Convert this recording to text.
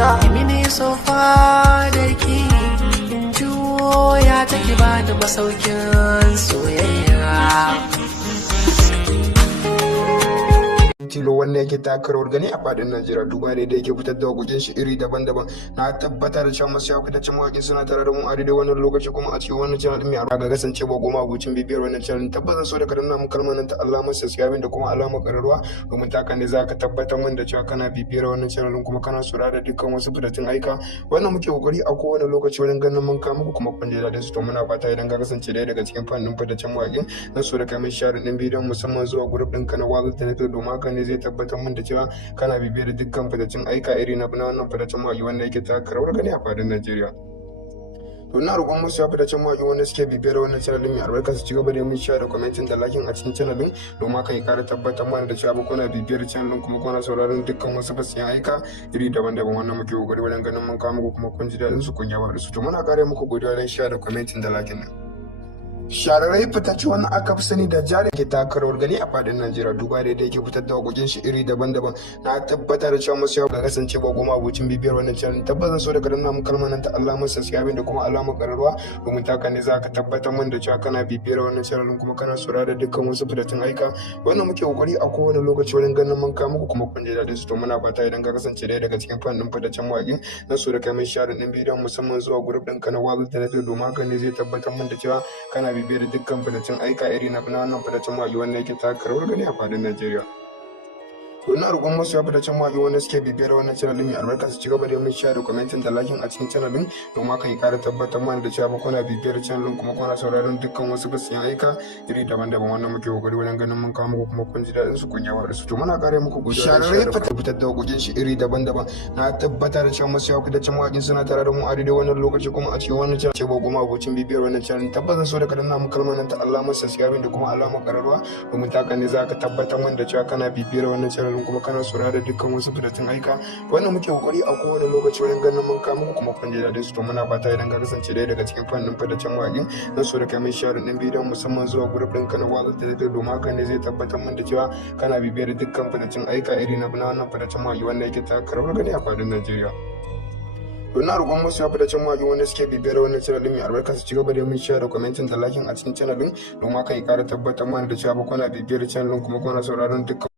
ta mini sofa da ki juya take ba da masaukin soyayya. tilo wanda yake taka rawar gani a fadin Najeriya duba da yake fitar da wakokin shi iri daban-daban. Na tabbatar da cewa masu fitaccen mawaƙi suna tare da mu a daidai wannan lokaci kuma a cikin wannan channel din mai albarka ga kasancewa goma abucin bibiyar wannan channel tabbata so da ka danna mu kalmar nan ta alamar subscribe da kuma alamar ƙararrawa domin taka ne za ka tabbatar min da cewa kana bibiyar wannan channel din kuma kana saurara da dukkan wasu fitattun aika wannan muke kokari a kowane lokaci wajen ganin mun kawo muku kuma kun ji daɗin su to muna fata idan ka kasance ɗaya daga cikin fannin fitaccen mawaƙin na so da kai mai share din bidiyon musamman zuwa group ɗinka na Wazo Tanato domin haka ne zai tabbatar min da cewa kana bibiyar dukkan fitaccen aika iri na wannan fitaccen mawaƙi wanda yake taka rawar gani a fadin Najeriya. To ina roƙon musu ya fitaccen mawaƙi wanda suke bibiyar wannan channel din mai albarka su ci gaba da mun share da commenting da liking a cikin channel din domin haka ya kara tabbatar mana da cewa kuna bibiyar channel din kuma kuna sauraron dukkan wasu fasiyan aika iri daban-daban wannan muke kokari wajen ganin mun kawo muku kuma kun ji daɗin su kun yaba da su to muna kare muku godiya don share da commenting da liking nan. Shararrai fitacce wani aka fi sani da jari ke taka rawar gani a fadin Najeriya duba da yake fitar da wakokin shi iri daban-daban. Na tabbata da cewa masu yawa ga kasance ba goma abucin bibiyar wannan channel tabbata so da ka danna mu kalmar nan ta alamar subscribe da kuma alamar ƙararrawa domin taka ne za ka tabbatar min da cewa kana bibiyar wannan channel kuma kana saurara dukkan wasu fitattun aika wannan muke kokari a kowane lokaci wajen ganin mun kawo muku kuma kun ji daɗin su to muna fata idan ka kasance ɗaya daga cikin fannin fitaccen mawaƙin na so da kai mai share ɗin bidiyon musamman zuwa group ɗinka na Wazo Tanato domin haka ne zai tabbatar min da cewa kana bibiyar dukkan fitaccen aika iri na wannan fitaccen mawaƙi wanda yake taka rawar gani a fadin Najeriya. To ina roƙon masu ya fitaccen mawaƙi wanda suke bibiyar wannan channel din mai albarka su ci gaba da mun share da commenting da liking a cikin channel din domin haka ya ƙara tabbatar mana da cewa kuna bibiyar channel din kuma kuna sauraron dukkan wasu fasiyan aika iri daban-daban wannan muke kokari wajen ganin mun kawo muku kuma kun ji daɗin su kun yawa da su to muna ƙara muku godiya shararrai fitar da wakokin shi iri daban-daban. Na tabbata da cewa masu ya fitaccen mawaƙi suna tare da mu a daidai wannan lokaci kuma a cikin wannan channel ce ba goma abocin bibiyar wannan channel tabbata so da ka danna mu kalmar nan ta alamar subscribe da kuma alamar ƙararrawa domin taka ne za ka tabbatar min da cewa kana bibiyar wannan channel kuma kana saurara da dukkan wasu fitattun aika wannan muke kokari a kowane lokaci wajen ganin mun kawo muku kuma kun ji daɗin su to muna fata idan ka kasance ɗaya daga cikin fannin fitaccen mawaƙin na so da kai mai share ɗin bidiyon musamman zuwa group ɗinka na Wazo Tanato domin haka ne zai tabbatar min da cewa kana bibiyar dukkan fitaccen aika iri na wannan fitaccen mawaƙi wanda yake taka rawar gani a fadin Najeriya. To ina roƙon musu ya fitaccen mawaƙi wanda suke bibiyar wannan channel din mai albarka su ci gaba da mun share da commenting da liking a cikin channel din domin haka ya ƙara tabbatar mana da cewa kuna bibiyar channel din kuma kuna sauraron dukkan